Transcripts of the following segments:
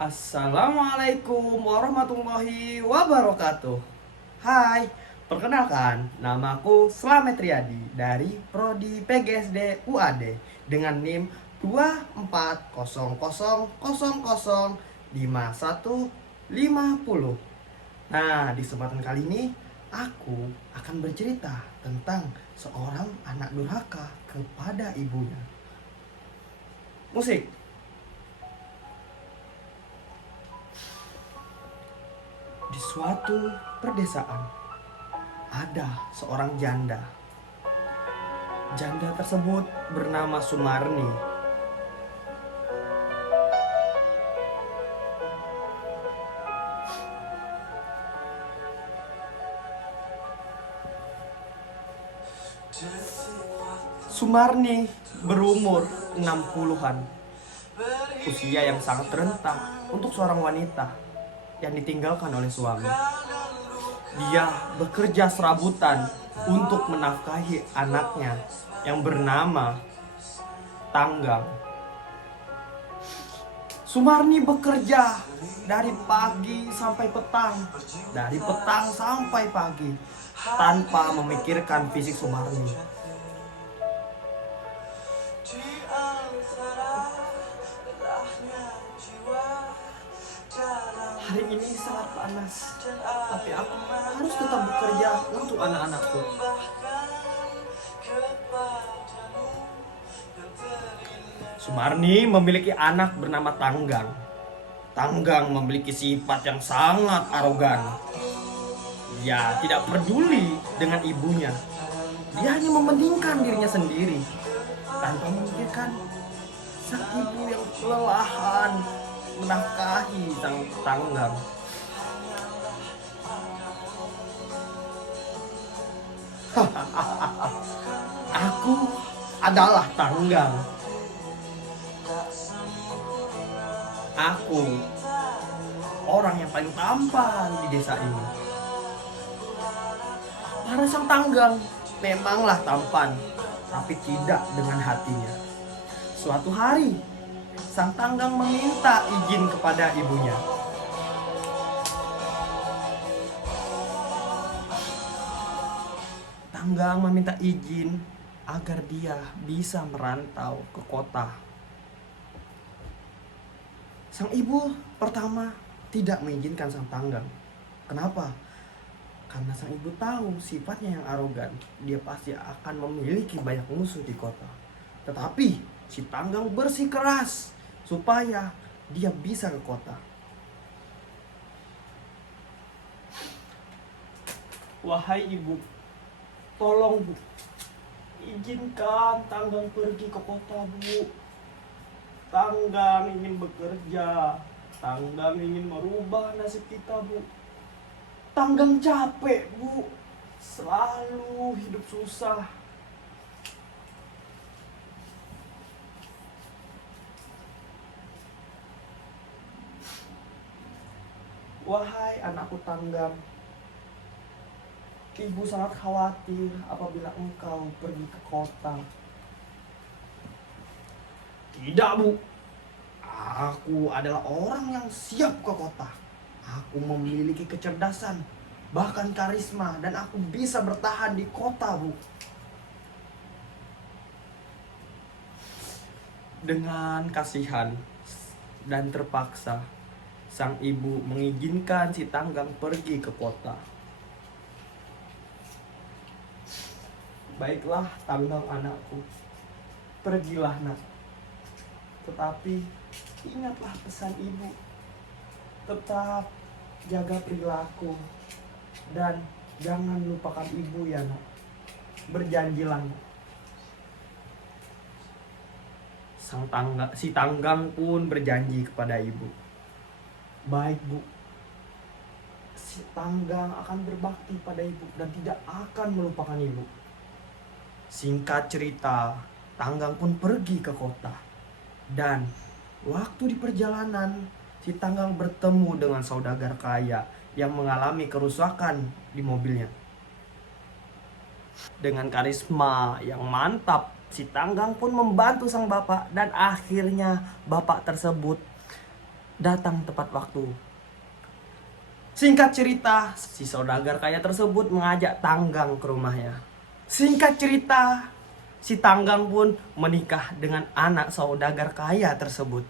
Assalamualaikum warahmatullahi wabarakatuh. Hai, perkenalkan, namaku Slamet Riyadi dari Prodi PGSD UAD dengan NIM 2400005150. Nah, di kesempatan kali ini aku akan bercerita tentang seorang anak durhaka kepada ibunya. Musik. Di suatu perdesaan ada seorang janda. Janda tersebut bernama Sumarni. Sumarni berumur 60-an. Usia yang sangat renta untuk seorang wanita yang ditinggalkan oleh suami. Dia bekerja serabutan untuk menafkahi anaknya yang bernama Tanggang. Sumarni bekerja dari pagi sampai petang, dari petang sampai pagi, tanpa memikirkan fisik Sumarni. Hari ini sangat panas, tapi aku harus tetap bekerja untuk anak-anakku. Sumarni memiliki anak bernama Tanggang. Tanggang memiliki sifat yang sangat arogan. Dia tidak peduli dengan ibunya. Dia hanya mementingkan dirinya sendiri, tanpa memikirkan sang ibu yang kelelahan menafkahi sang Tanggang. Aku adalah Tanggang. Aku orang yang paling tampan di desa ini. Para sang Tanggang memanglah tampan, tapi tidak dengan hatinya. Suatu hari, sang Tanggang meminta izin kepada ibunya. Tanggang meminta izin agar dia bisa merantau ke kota. Sang ibu pertama tidak mengizinkan sang Tanggang. Kenapa? Karena sang ibu tahu sifatnya yang arogan. Dia pasti akan memiliki banyak musuh di kota. Tetapi si Tanggang bersikeras supaya dia bisa ke kota. Wahai ibu, tolong bu, izinkan Tanggang pergi ke kota bu. Tanggang ingin bekerja, Tanggang ingin merubah nasib kita bu. Tanggang capek bu, selalu hidup susah. Wahai anakku Tanggang, ibu sangat khawatir apabila engkau pergi ke kota. Tidak bu, aku adalah orang yang siap ke kota. Aku memiliki kecerdasan, bahkan karisma, dan aku bisa bertahan di kota bu. Dengan kasihan dan terpaksa, sang ibu mengizinkan si Tanggang pergi ke kota. Baiklah Tanggang anakku, pergilah nak. Tetapi ingatlah pesan ibu, tetap jaga perilaku dan jangan lupakan ibu ya nak. Berjanjilah nak. Si Tanggang pun berjanji kepada ibu. Baik bu, si Tanggang akan berbakti pada ibu dan tidak akan melupakan ibu. Singkat cerita, Tanggang pun pergi ke kota. Dan waktu di perjalanan, si Tanggang bertemu dengan saudagar kaya yang mengalami kerusakan di mobilnya. Dengan karisma yang mantap, si Tanggang pun membantu sang bapak dan akhirnya bapak tersebut datang tepat waktu. Singkat cerita, si saudagar kaya tersebut mengajak Tanggang ke rumahnya. Singkat cerita, si Tanggang pun menikah dengan anak saudagar kaya tersebut.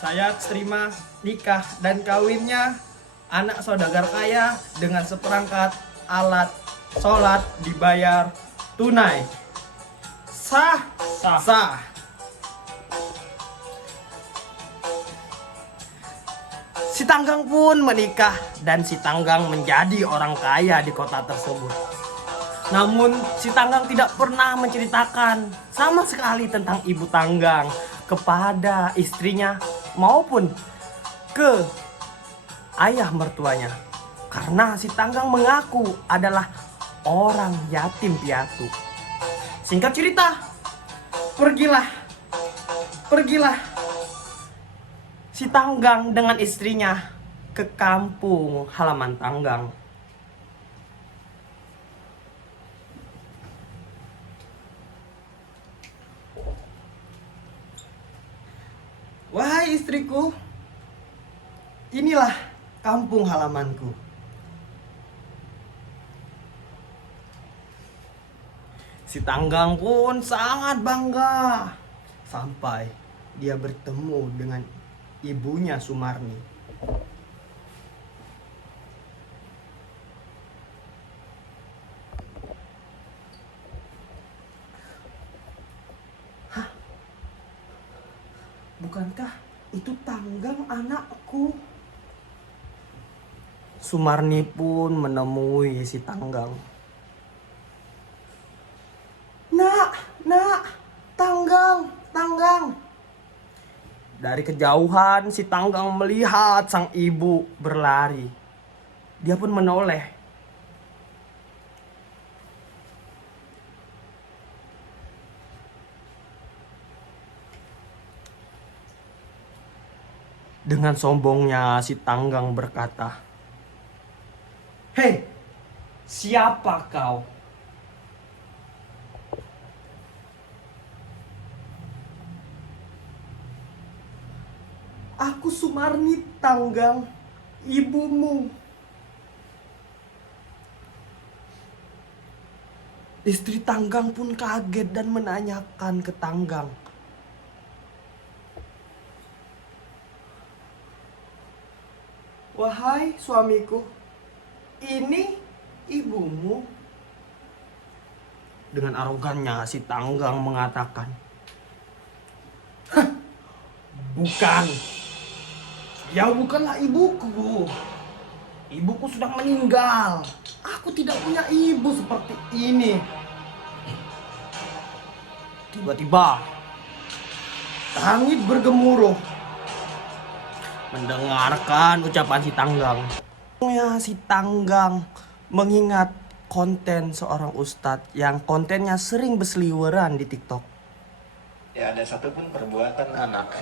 Saya terima nikah dan kawinnya anak saudagar kaya dengan seperangkat alat sholat dibayar tunai. Sah, Sah. sah. Si Tanggang pun menikah dan si Tanggang menjadi orang kaya di kota tersebut. Namun si Tanggang tidak pernah menceritakan sama sekali tentang ibu Tanggang kepada istrinya maupun ke ayah mertuanya. Karena si Tanggang mengaku adalah orang yatim piatu. Singkat cerita, pergilah si Tanggang dengan istrinya ke kampung halaman Tanggang. Wahai istriku, inilah kampung halamanku. Si Tanggang pun sangat bangga sampai dia bertemu dengan ibunya Sumarni. Hah? Bukankah itu Tanggang anakku? Sumarni pun menemui si Tanggang. Nak, Tanggang. Dari kejauhan si Tanggang melihat sang ibu berlari. Dia pun menoleh. Dengan sombongnya si Tanggang berkata, "Hei, siapa kau?" "Aku Sumarni, Tanggang, ibumu." Istri Tanggang pun kaget dan menanyakan ke Tanggang, "Wahai suamiku, ini ibumu?" Dengan arogannya si Tanggang mengatakan, "Bukan. Ya bukanlah ibuku. Ibuku sudah meninggal. Aku tidak punya ibu seperti ini." Tiba-tiba langit bergemuruh mendengarkan ucapan si Tanggang. Si Tanggang mengingat konten seorang ustadz yang kontennya sering berseliweran di TikTok. Ya, ada satupun perbuatan anak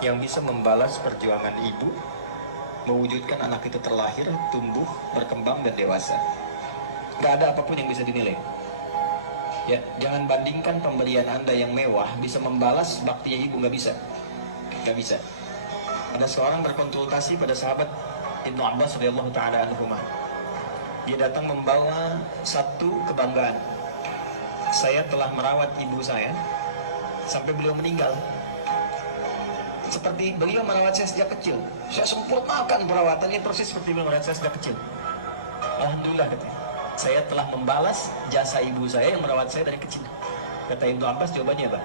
yang bisa membalas perjuangan ibu mewujudkan anak itu terlahir, tumbuh, berkembang, dan dewasa. Gak ada apapun yang bisa dinilai. Ya, jangan bandingkan pemberian Anda yang mewah bisa membalas baktinya ibu, gak bisa. Gak bisa. Ada seorang berkonsultasi pada sahabat Ibnu Abbas radhiyallahu taala anhuma. Dia datang membawa satu kebanggaan. Saya telah merawat ibu saya sampai beliau meninggal. Seperti beliau merawat saya sejak kecil. Saya sempurnakan perawatannya persis seperti beliau merawat saya sejak kecil. Alhamdulillah, katanya, saya telah membalas jasa ibu saya yang merawat saya dari kecil. Kata Ibnu Abbas, jawabannya apa?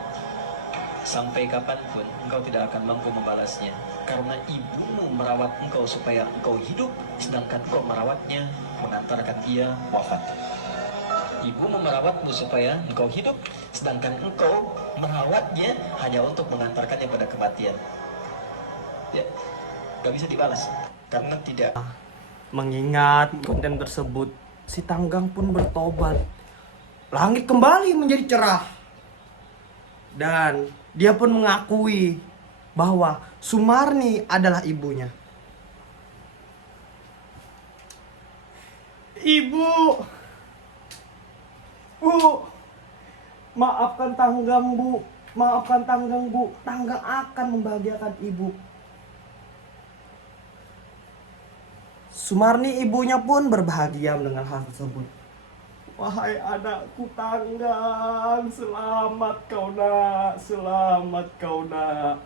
Sampai kapanpun engkau tidak akan mampu membalasnya, karena ibumu merawat engkau supaya engkau hidup, sedangkan engkau merawatnya mengantarkan ia wafat. Ibumu merawatmu supaya engkau hidup, sedangkan engkau merawatnya hanya untuk mengantarkannya pada kematian. Ya, gak bisa dibalas karena tidak. Mengingat konten tersebut, si Tanggang pun bertobat. Langit kembali menjadi cerah. Dan dia pun mengakui bahwa Sumarni adalah ibunya. Ibu. Bu, maafkan Tanggang, Bu. Maafkan Tanggang, Bu. Tanggang akan membahagiakan Ibu. Sumarni ibunya pun berbahagia mendengar hal tersebut. Wahai anakku Tanggang, selamat kau nak, selamat kau nak.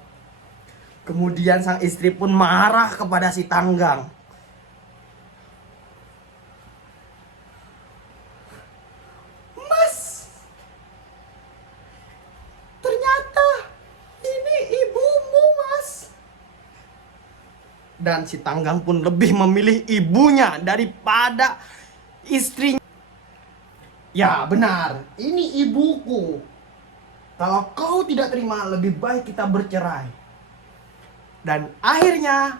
Kemudian sang istri pun marah kepada si Tanggang. Mas, ternyata ini ibumu, Mas. Dan si Tanggang pun lebih memilih ibunya daripada istrinya. Ya benar, ini ibuku. Kalau kau tidak terima, lebih baik kita bercerai. Dan akhirnya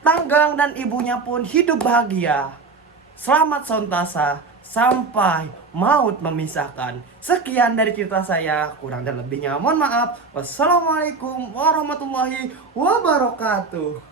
Tanggang dan ibunya pun hidup bahagia. Selamat Sontasa sampai maut memisahkan. Sekian dari cerita saya, kurang dan lebihnya mohon maaf. Wassalamualaikum warahmatullahi wabarakatuh.